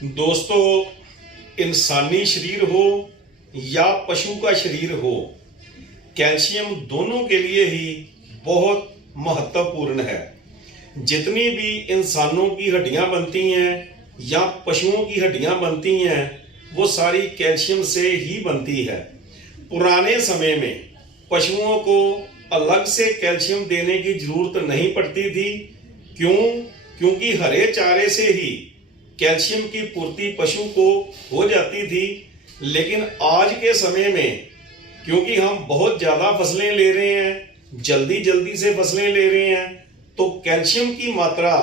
दोस्तों, इंसानी शरीर हो या पशु का शरीर हो, कैल्शियम दोनों के लिए ही बहुत महत्वपूर्ण है। जितनी भी इंसानों की हड्डियां बनती हैं या पशुओं की हड्डियां बनती हैं, वो सारी कैल्शियम से ही बनती है। पुराने समय में पशुओं को अलग से कैल्शियम देने की जरूरत नहीं पड़ती थी। क्योंकि हरे चारे से ही कैल्शियम की पूर्ति पशु को हो जाती थी। लेकिन आज के समय में क्योंकि हम बहुत ज़्यादा फसलें ले रहे हैं, जल्दी से फसलें ले रहे हैं, तो कैल्शियम की मात्रा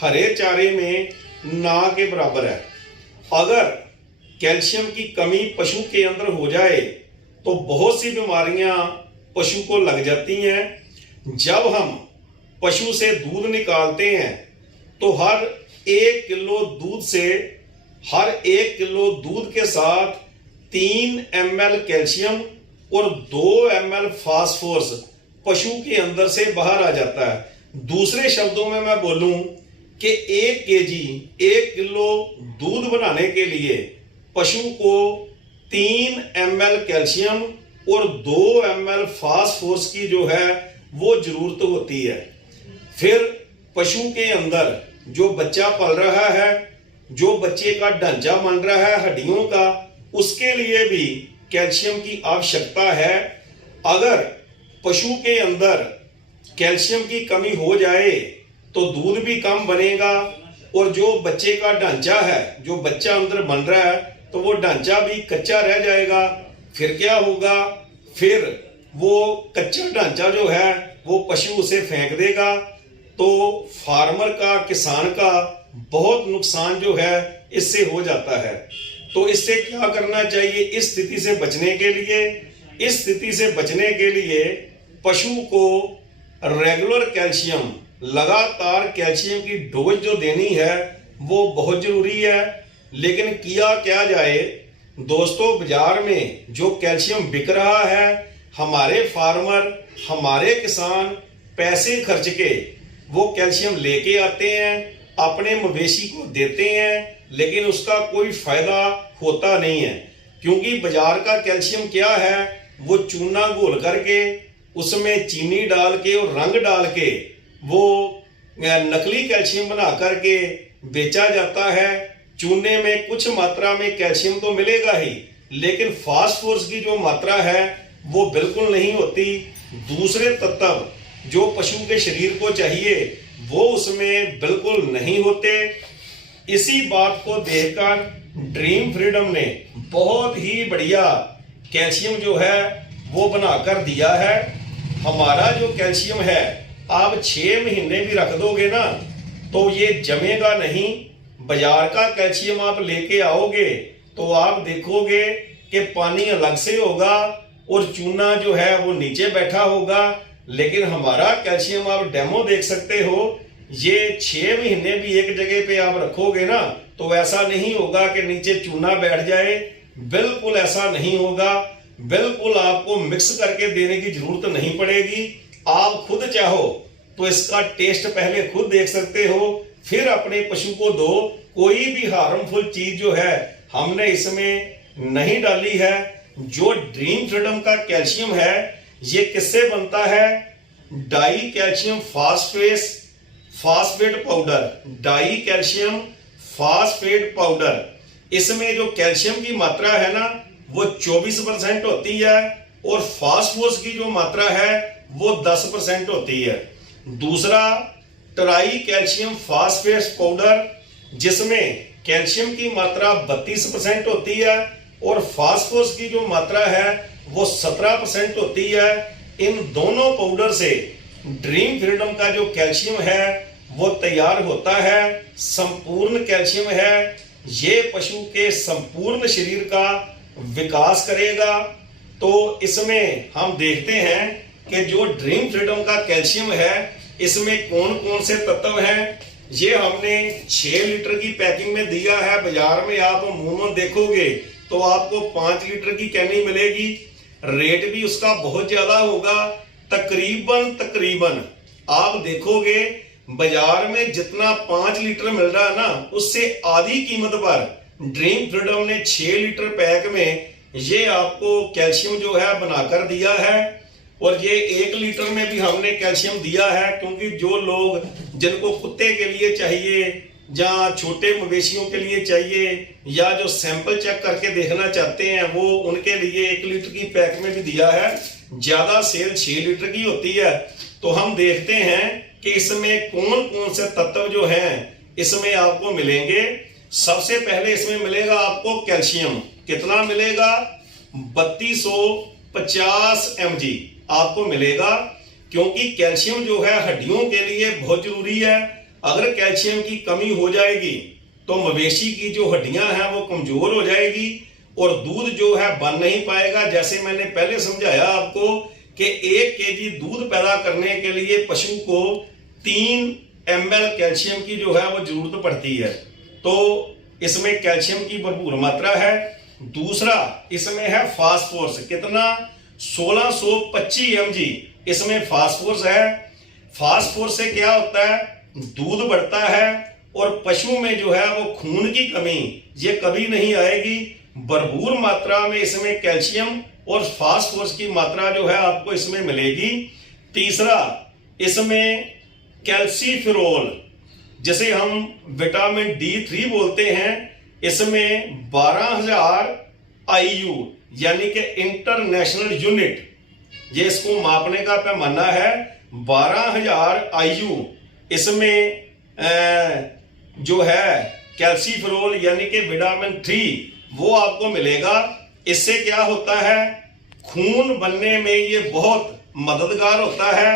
हरे चारे में ना के बराबर है। अगर कैल्शियम की कमी पशु के अंदर हो जाए तो बहुत सी बीमारियां पशु को लग जाती हैं। जब हम पशु से दूध निकालते हैं तो हर 1 किलो दूध के साथ 3 ml कैल्शियम और 2 ml फास्फोरस पशु के अंदर से बाहर आ जाता है। दूसरे शब्दों में मैं बोलूं कि 1 किलो दूध बनाने के लिए पशु को 3 ml कैल्शियम और 2 ml फास्फोरस की जो है वो जरूरत होती है। फिर पशु के अंदर जो बच्चा पल रहा है, जो बच्चे का ढांचा बन रहा है हड्डियों का, उसके लिए भी कैल्शियम की आवश्यकता है। अगर पशु के अंदर कैल्शियम की कमी हो जाए तो दूध भी कम बनेगा और जो बच्चे का ढांचा है, जो बच्चा अंदर बन रहा है, तो वो ढांचा भी कच्चा रह जाएगा। फिर क्या होगा? फिर वो कच्चा ढांचा जो है वो पशु उसे फेंक देगा, तो फार्मर का, किसान का बहुत नुकसान जो है इससे हो जाता है। तो इससे क्या करना चाहिए? इस स्थिति से बचने के लिए पशु को रेगुलर कैल्शियम, लगातार कैल्शियम की डोज जो देनी है वो बहुत जरूरी है। लेकिन किया क्या जाए दोस्तों, बाजार में जो कैल्शियम बिक रहा है, हमारे फार्मर, हमारे किसान पैसे खर्च के वो कैल्शियम लेके आते हैं, अपने मवेशी को देते हैं, लेकिन उसका कोई फायदा होता नहीं है। क्योंकि बाजार का कैल्शियम क्या है, वो चूना घोल करके उसमें चीनी डाल के और रंग डाल के वो नकली कैल्शियम बना करके बेचा जाता है। चूने में कुछ मात्रा में कैल्शियम तो मिलेगा ही, लेकिन फास्फोरस की जो मात्रा है वो बिल्कुल नहीं होती। दूसरे तत्व जो पशु के शरीर को चाहिए वो उसमें बिल्कुल नहीं होते। इसी बात को देखकर ड्रीम फ्रीडम ने बहुत ही बढ़िया कैल्शियम जो है वो बनाकर दिया है। हमारा जो कैल्शियम है, आप 6 महीने भी रख दोगे ना तो ये जमेगा नहीं। बाजार का कैल्शियम आप लेके आओगे तो आप देखोगे कि पानी अलग से होगा और चूना जो है वो नीचे बैठा होगा। लेकिन हमारा कैल्शियम आप डेमो देख सकते हो, ये 6 महीने भी एक जगह पे आप रखोगे ना तो ऐसा नहीं होगा कि नीचे चूना बैठ जाए। बिल्कुल ऐसा नहीं होगा। बिल्कुल आपको मिक्स करके देने की जरूरत नहीं पड़ेगी। आप खुद चाहो तो इसका टेस्ट पहले खुद देख सकते हो, फिर अपने पशु को दो। कोई भी हार्मफुल चीज जो है हमने इसमें नहीं डाली है। जो ड्रीम फ्रीडम का कैल्शियम है ये किससे बनता है? Die calcium phosphate powder, die calcium phosphate powder. इसमें जो कैल्शियम की मात्रा है ना वो 24% होती है और फास्फोरस की जो मात्रा है वो 10% होती है। दूसरा ट्राई कैल्शियम फास्फेट पाउडर, जिसमें कैल्शियम की मात्रा 32% होती है और फास्फोरस की जो मात्रा है वो 17% होती है। इन दोनों पाउडर से ड्रीम फ्रीडम का जो कैल्शियम है वो तैयार होता है। संपूर्ण कैल्शियम है, ये पशु के संपूर्ण शरीर का विकास करेगा। तो इसमें हम देखते हैं कि जो ड्रीम फ्रीडम का कैल्शियम है इसमें कौन कौन से तत्व हैं। ये हमने 6 लीटर की पैकिंग में दिया है। बाजार में आप अमूमन देखोगे तो आपको 5 लीटर की कैनी मिलेगी। रेट भी उसका बहुत ज्यादा होगा। तकरीबन आप देखोगे बाजार में जितना 5 लीटर मिल रहा है ना, उससे आधी कीमत पर ड्रीम फ्रीडम ने 6 लीटर पैक में ये आपको कैल्शियम जो है बनाकर दिया है। और ये 1 लीटर में भी हमने कैल्शियम दिया है, क्योंकि जो लोग जिनको कुत्ते के लिए चाहिए या छोटे मवेशियों के लिए चाहिए या जो सैंपल चेक करके देखना चाहते हैं, वो उनके लिए 1 लीटर की पैक में भी दिया है। ज्यादा सेल 6 लीटर की होती है। तो हम देखते हैं कि इसमें कौन कौन से तत्व जो हैं इसमें आपको मिलेंगे। सबसे पहले इसमें मिलेगा आपको कैल्शियम। कितना मिलेगा? 3250 mg आपको मिलेगा, क्योंकि कैल्शियम जो है हड्डियों के लिए बहुत जरूरी है। अगर कैल्शियम की कमी हो जाएगी तो मवेशी की जो हड्डियां हैं वो कमजोर हो जाएगी और दूध जो है बन नहीं पाएगा। जैसे मैंने पहले समझाया आपको कि 1 केजी दूध पैदा करने के लिए पशु को 3 ml कैल्शियम की जो है वो जरूरत पड़ती है। तो इसमें कैल्शियम की भरपूर मात्रा है। दूसरा इसमें है फास्फोरस। कितना? 1625 mg इसमें फास्फोरस है। फास्फोरस से क्या होता है? दूध बढ़ता है और पशु में जो है वो खून की कमी ये कभी नहीं आएगी। भरपूर मात्रा में इसमें कैल्शियम और फास्फोरस की मात्रा जो है आपको इसमें मिलेगी। तीसरा इसमें कैल्सीफेरोल, जिसे हम विटामिन D3 बोलते हैं, इसमें 12,000 IU यानी कि इंटरनेशनल यूनिट, ये इसको मापने का पैमाना है। 12,000 IU इसमें जो है कैल्सीफेरोल यानी कि विटामिन 3 वो आपको मिलेगा। इससे क्या होता है? खून बनने में ये बहुत मददगार होता है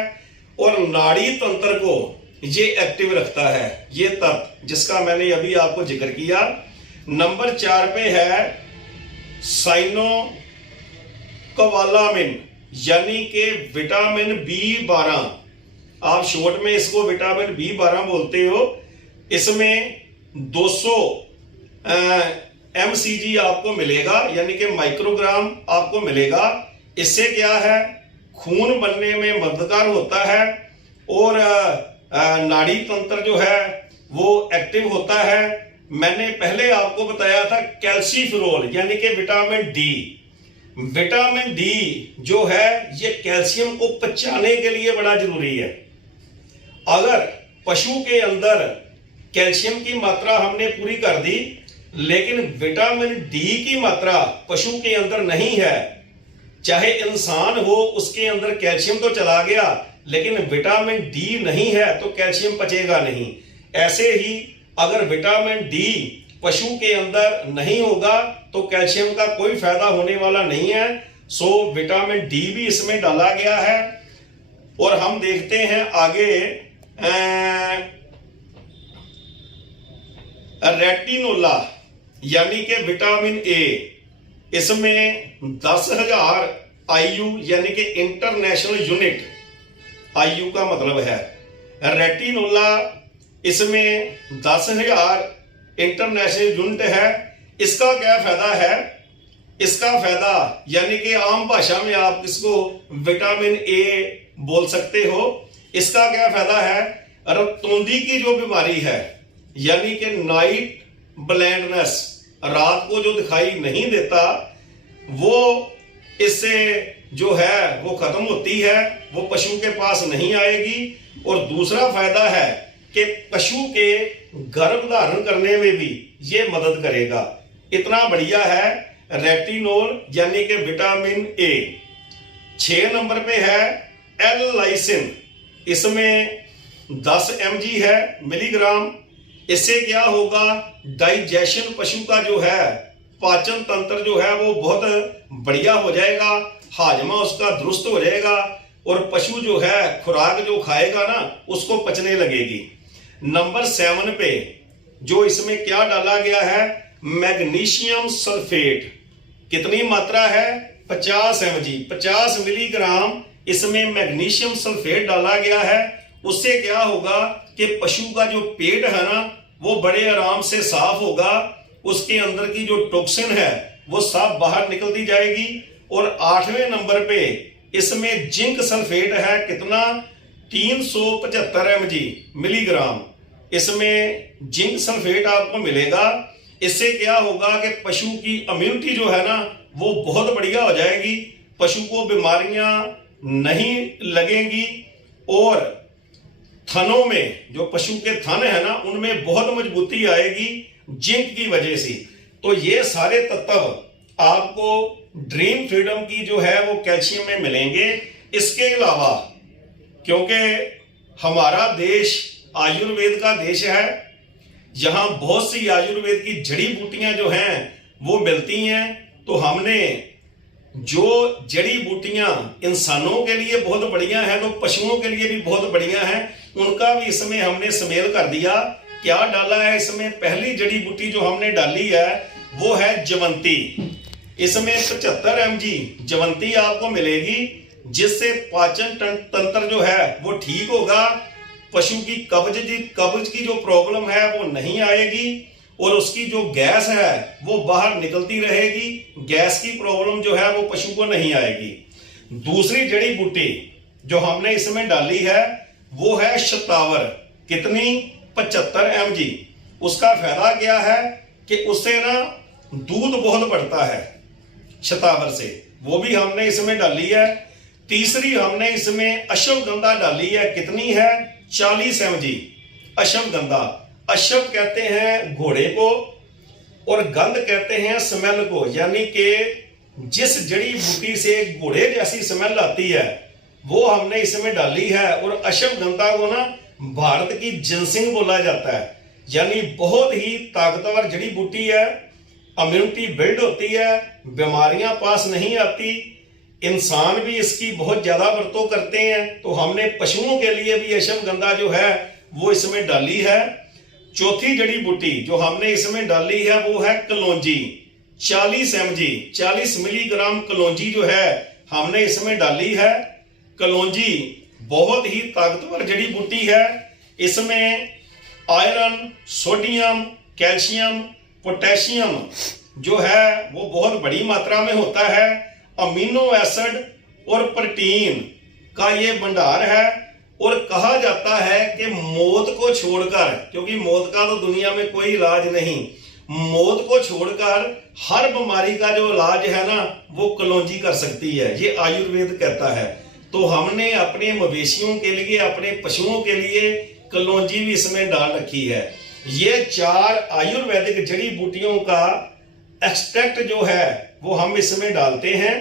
और नाड़ी तंत्र को ये एक्टिव रखता है। ये तत्व जिसका मैंने अभी आपको जिक्र किया। नंबर 4 पे है साइनो कोबालामिन यानी कि विटामिन B12। आप शॉर्ट में इसको विटामिन B12 बोलते हो। इसमें 200 mcg आपको मिलेगा यानी कि माइक्रोग्राम आपको मिलेगा। इससे क्या है? खून बनने में मददगार होता है और नाड़ी तंत्र जो है वो एक्टिव होता है। मैंने पहले आपको बताया था कैल्सीफेरोल यानी कि विटामिन D। विटामिन D जो है ये कैल्शियम को पचाने के लिए बड़ा जरूरी है। अगर पशु के अंदर कैल्शियम की मात्रा हमने पूरी कर दी लेकिन विटामिन D की मात्रा पशु के अंदर नहीं है, चाहे इंसान हो उसके अंदर कैल्शियम तो चला गया लेकिन विटामिन D नहीं है तो कैल्शियम पचेगा नहीं। ऐसे ही अगर विटामिन D पशु के अंदर नहीं होगा तो कैल्शियम का कोई फायदा होने वाला नहीं है। सो विटामिन D भी इसमें डाला गया है। और हम देखते हैं आगे रेटिनोला यानी कि विटामिन A, इसमें 10,000 IU यानी कि इंटरनेशनल यूनिट, IU का मतलब है रेटिनोला, इसमें 10,000 इंटरनेशनल यूनिट है। इसका क्या फायदा है? इसका फायदा यानी कि आम भाषा में आप इसको विटामिन A बोल सकते हो। इसका क्या फायदा है? रतौंधी की जो बीमारी है यानी कि नाइट ब्लाइंडनेस, रात को जो दिखाई नहीं देता, वो इससे जो है वो खत्म होती है, वो पशु के पास नहीं आएगी। और दूसरा फायदा है कि पशु के गर्भ धारण करने में भी ये मदद करेगा। इतना बढ़िया है रेटिनोल यानी कि विटामिन A। 6 नंबर पे है एल-लाइसिन, इसमें 10 mg है मिलीग्राम। इससे क्या होगा? डाइजेशन पशु का जो है पाचन तंत्र जो है वो बहुत बढ़िया हो जाएगा, हाजमा उसका दुरुस्त हो जाएगा और पशु जो है खुराक जो खाएगा ना उसको पचने लगेगी। नंबर 7 पे जो इसमें क्या डाला गया है? Magnesium sulphate. कितनी मात्रा है? 50 mg, 50 मिलीग्राम इसमें मैग्नीशियम सल्फेट डाला गया है। उससे क्या होगा कि पशु का जो पेट है ना वो बड़े आराम से साफ होगा, उसके अंदर की जो टॉक्सिन है वो साफ बाहर निकलती जाएगी। और 8वें नंबर पे इसमें जिंक सल्फेट है। कितना? 375 mg मिलीग्राम इसमें जिंक सल्फेट आपको मिलेगा। इससे क्या होगा कि पशु की इम्यूनिटी जो है ना वो बहुत बढ़िया हो जाएगी, पशु को बीमारियां नहीं लगेंगी और थनों में जो पशु के थन है ना उनमें बहुत मजबूती आएगी जिंक की वजह से। तो ये सारे तत्व आपको ड्रीम फ्रीडम की जो है वो कैल्शियम में मिलेंगे। इसके अलावा क्योंकि हमारा देश आयुर्वेद का देश है, यहाँ बहुत सी आयुर्वेद की जड़ी बूटियां जो हैं वो मिलती हैं, तो हमने जो जड़ी बूटियां इंसानों के लिए बहुत बढ़िया हैं तो पशुओं के लिए भी बहुत बढ़िया हैं, उनका भी इसमें हमने सम्मेल कर दिया। क्या डाला है इसमें? पहली जड़ी बूटी जो हमने डाली है वो है जवंती। इसमें 75 mg जवंती आपको मिलेगी, जिससे पाचन तंत्र जो है वो ठीक होगा, पशु की कब्ज की जो प्रॉब्लम है वो नहीं आएगी और उसकी जो गैस है वो बाहर निकलती रहेगी, गैस की प्रॉब्लम जो है वो पशु को नहीं आएगी। दूसरी जड़ी बूटी जो हमने इसमें डाली है वो है शतावर। कितनी? 75 mg। उसका फायदा क्या है कि उससे ना दूध बहुत बढ़ता है शतावर से, वो भी हमने इसमें डाली है। तीसरी हमने इसमें अश्वगंधा डाली है। कितनी है? 40 mg अश्वगंधा। अश्व कहते हैं घोड़े को और गंध कहते हैं स्मेल को, यानी कि जिस जड़ी बूटी से घोड़े जैसी स्मेल आती है वो हमने इसमें डाली है। और अश्वगंधा को ना भारत की जिनसिंग बोला जाता है, यानी बहुत ही ताकतवर जड़ी बूटी है, इम्यूनिटी बिल्ड होती है, बीमारियां पास नहीं आती, इंसान भी इसकी बहुत ज्यादा वरतों करते हैं। तो हमने पशुओं के लिए भी अश्वगंधा जो है वो इसमें डाली है। चौथी जड़ी बूटी जो हमने इसमें डाली है वो है कलौंजी। 40 mg 40 मिलीग्राम कलौंजी जो है हमने इसमें डाली है। कलौंजी बहुत ही ताकतवर जड़ी बूटी है। इसमें आयरन, सोडियम, कैल्शियम, पोटेशियम जो है वो बहुत बड़ी मात्रा में होता है। अमीनो एसिड और प्रोटीन का ये भंडार है और कहा जाता है कि मौत को छोड़कर, क्योंकि मौत का तो दुनिया में कोई इलाज नहीं, मौत को छोड़कर हर बीमारी का जो इलाज है ना वो कलौंजी कर सकती है, ये आयुर्वेद कहता है। तो हमने अपने मवेशियों के लिए, अपने पशुओं के लिए कलौंजी भी इसमें डाल रखी है। ये 4 आयुर्वेदिक जड़ी बूटियों का एक्सट्रैक्ट जो है वो हम इसमें डालते हैं,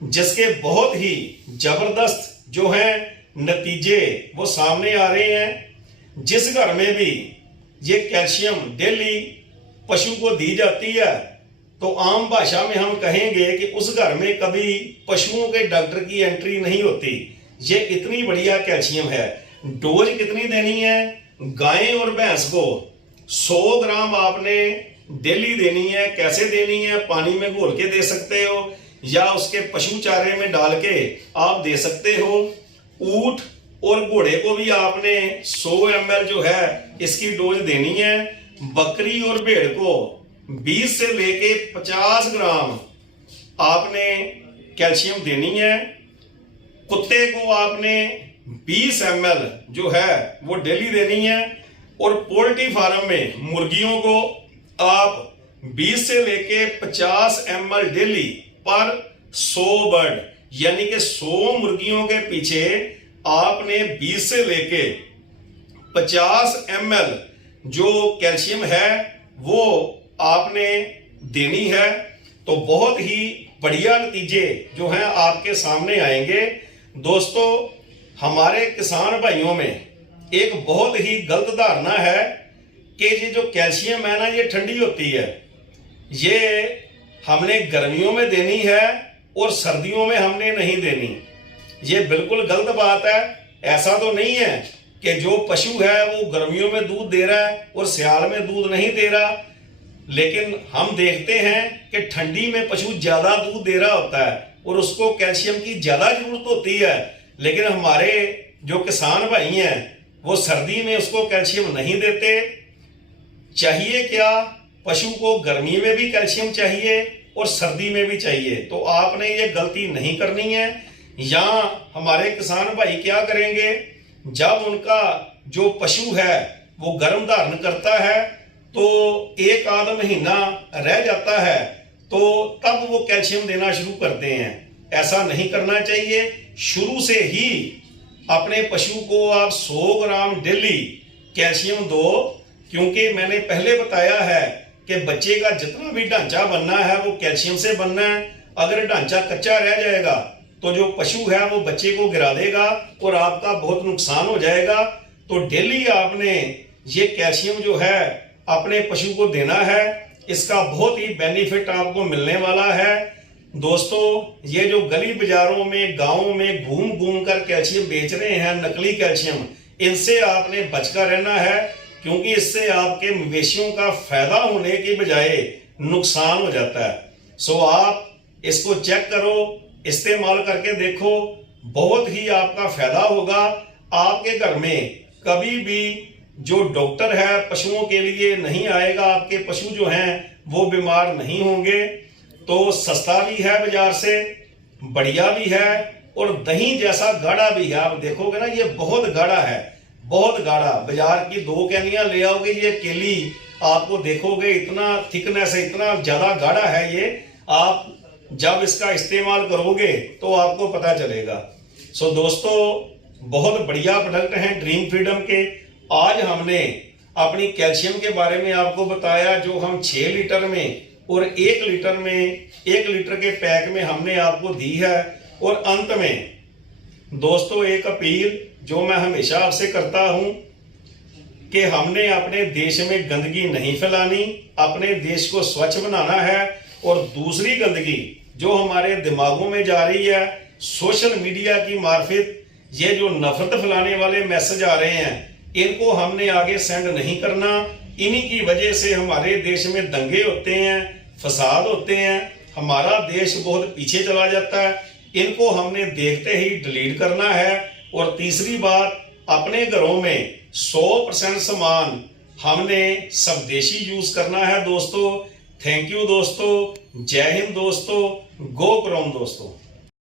जिसके बहुत ही जबरदस्त जो है नतीजे वो सामने आ रहे हैं। जिस घर में भी ये कैल्शियम डेली पशु को दी जाती है तो आम भाषा में हम कहेंगे कि उस घर में कभी पशुओं के डॉक्टर की एंट्री नहीं होती। ये इतनी बढ़िया कैल्शियम है। डोज कितनी देनी है? गाय और भैंस को 100 ग्राम आपने डेली देनी है। कैसे देनी है? पानी में घोल के दे सकते हो या उसके पशु चारे में डाल के आप दे सकते हो। ऊंट और घोड़े को भी आपने 100 ml जो है इसकी डोज देनी है। बकरी और भेड़ को 20 से लेके 50 ग्राम आपने कैल्शियम देनी है। कुत्ते को आपने 20 ml जो है वो डेली देनी है। और पोल्ट्री फार्म में मुर्गियों को आप 20 से लेके 50 ml डेली पर 100 बर्ड, यानी कि 100 मुर्गियों के पीछे आपने 20 से लेके 50 ml जो कैल्शियम है वो आपने देनी है। तो बहुत ही बढ़िया नतीजे जो हैं आपके सामने आएंगे। दोस्तों, हमारे किसान भाइयों में एक बहुत ही गलत धारणा है कि ये जो कैल्शियम है ना ये ठंडी होती है, ये हमने गर्मियों में देनी है और सर्दियों में हमने नहीं देनी। ये बिल्कुल गलत बात है। ऐसा तो नहीं है कि जो पशु है वो गर्मियों में दूध दे रहा है और सियाल में दूध नहीं दे रहा, लेकिन हम देखते हैं कि ठंडी में पशु ज्यादा दूध दे रहा होता है और उसको कैल्शियम की ज्यादा जरूरत होती है। लेकिन हमारे जो किसान भाई हैं वो सर्दी में उसको कैल्शियम नहीं देते। चाहिए क्या? पशु को गर्मी में भी कैल्शियम चाहिए और सर्दी में भी चाहिए। तो आपने ये गलती नहीं करनी है। या हमारे किसान भाई क्या करेंगे, जब उनका जो पशु है वो गर्भ धारण करता है तो एक आध महीना रह जाता है तो तब वो कैल्शियम देना शुरू करते हैं। ऐसा नहीं करना चाहिए। शुरू से ही अपने पशु को आप 100 ग्राम डेली कैल्शियम दो, क्योंकि मैंने पहले बताया है कि बच्चे का जितना भी ढांचा बनना है वो कैल्शियम से बनना है। अगर ढांचा कच्चा रह जाएगा तो जो पशु है वो बच्चे को गिरा देगा और आपका बहुत नुकसान हो जाएगा। तो डेली आपने ये कैल्शियम जो है अपने पशु को देना है। इसका बहुत ही बेनिफिट आपको मिलने वाला है। दोस्तों, ये जो गली बाजारों में गांवों में घूम घूम कर कैल्शियम बेच रहे हैं, नकली कैल्शियम, इनसे आपने बचकर रहना है, क्योंकि इससे आपके मवेशियों का फायदा होने की बजाय नुकसान हो जाता है। सो आप इसको चेक करो, इस्तेमाल करके देखो, बहुत ही आपका फायदा होगा। आपके घर में कभी भी जो डॉक्टर है पशुओं के लिए नहीं आएगा, आपके पशु जो हैं वो बीमार नहीं होंगे। तो सस्ता भी है, बाजार से बढ़िया भी है, और दही जैसा गाढ़ा भी है। आप देखोगे ना, ये बहुत गाढ़ा है, बहुत गाढ़ा। बाजार की 2 कैनियां ले आओगे, ये केली आपको देखोगे इतना थिकनेस है, इतना ज्यादा गाढ़ा है ये। आप जब इसका इस्तेमाल करोगे तो आपको पता चलेगा। सो दोस्तों, बहुत बढ़िया प्रोडक्ट हैं ड्रीम फ्रीडम के। आज हमने अपनी कैल्शियम के बारे में आपको बताया, जो हम 6 लीटर में और 1 लीटर में, 1 लीटर के पैक में हमने आपको दी है। और अंत में दोस्तों एक अपील जो मैं हमेशा आपसे करता हूं कि हमने अपने देश में गंदगी नहीं फैलानी, अपने देश को स्वच्छ बनाना है। और दूसरी गंदगी जो हमारे दिमागों में जा रही है सोशल मीडिया की मार्फत, ये जो नफरत फैलाने वाले मैसेज आ रहे हैं, इनको हमने आगे सेंड नहीं करना। इन्हीं की वजह से हमारे देश में दंगे होते हैं, फसाद होते हैं, हमारा देश बहुत पीछे चला जाता है। इनको हमने देखते ही डिलीट करना है। और तीसरी बात, अपने घरों में 100% सामान हमने स्वदेशी यूज करना है दोस्तों। थैंक यू दोस्तों, जय हिंद दोस्तों, गो क्रॉम दोस्तों।